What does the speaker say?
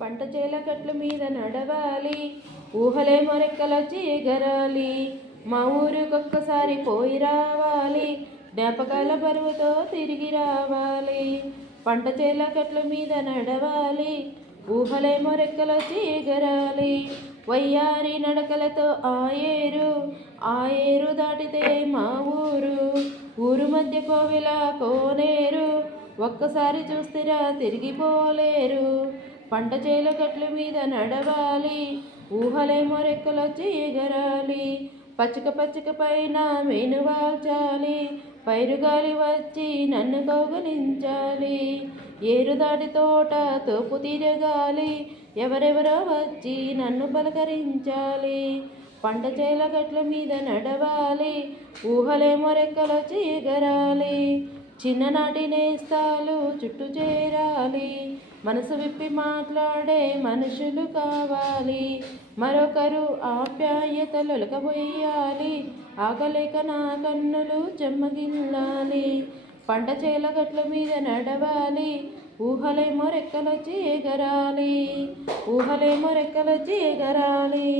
పంట చేల గట్ల మీద నడవాలి, ఊహలేమో రెక్కలొచ్చి ఎగరాలి. మా ఊరికొక్కసారి పోయి రావాలి, జ్ఞాపకాల బరువుతో తిరిగి రావాలి. పంట చేల గట్ల మీద నడవాలి, ఊహలేమో రెక్కలొచ్చి ఎగరాలి. వయ్యారి నడకలతో ఆ ఏరు దాటితే మా ఊరు, ఊరు మధ్య కోవెల కోనేరు, ఒక్కసారి చూస్తేరా తిరిగిపోలేరు. పంట చేల గట్ల మీద నడవాలి, ఊహలేమో రెక్కలొచ్చి ఎగరాలి. పచ్చిక పచ్చిక పైన మేనువాల్చాలి, పైరుగాలి వచ్చి నన్ను కౌగలించాలి. ఏరు దాటి తోట తోపు తిరగాలి, ఎవరెవరో వచ్చి నన్ను పలకరించాలి. పంట చేల గట్ల మీద నడవాలి, ఊహలేమో రెక్కలొచ్చి ఎగరాలి. చిన్ననాటి నేస్తాలు చుట్టూ చేరాలి, మనసు విప్పి మాట్లాడే మనుషులు కావాలి. మరొకరు ఆప్యాయతలొలకబోయాలి, ఆగలేక నా కన్నులు చెమ్మగిల్లాలి. పంట చేల గట్ల మీద నడవాలి, ఊహలేమో రెక్కలొచ్చి ఎగరాలి, ఊహలేమో రెక్కలొచ్చి ఎగరాలి.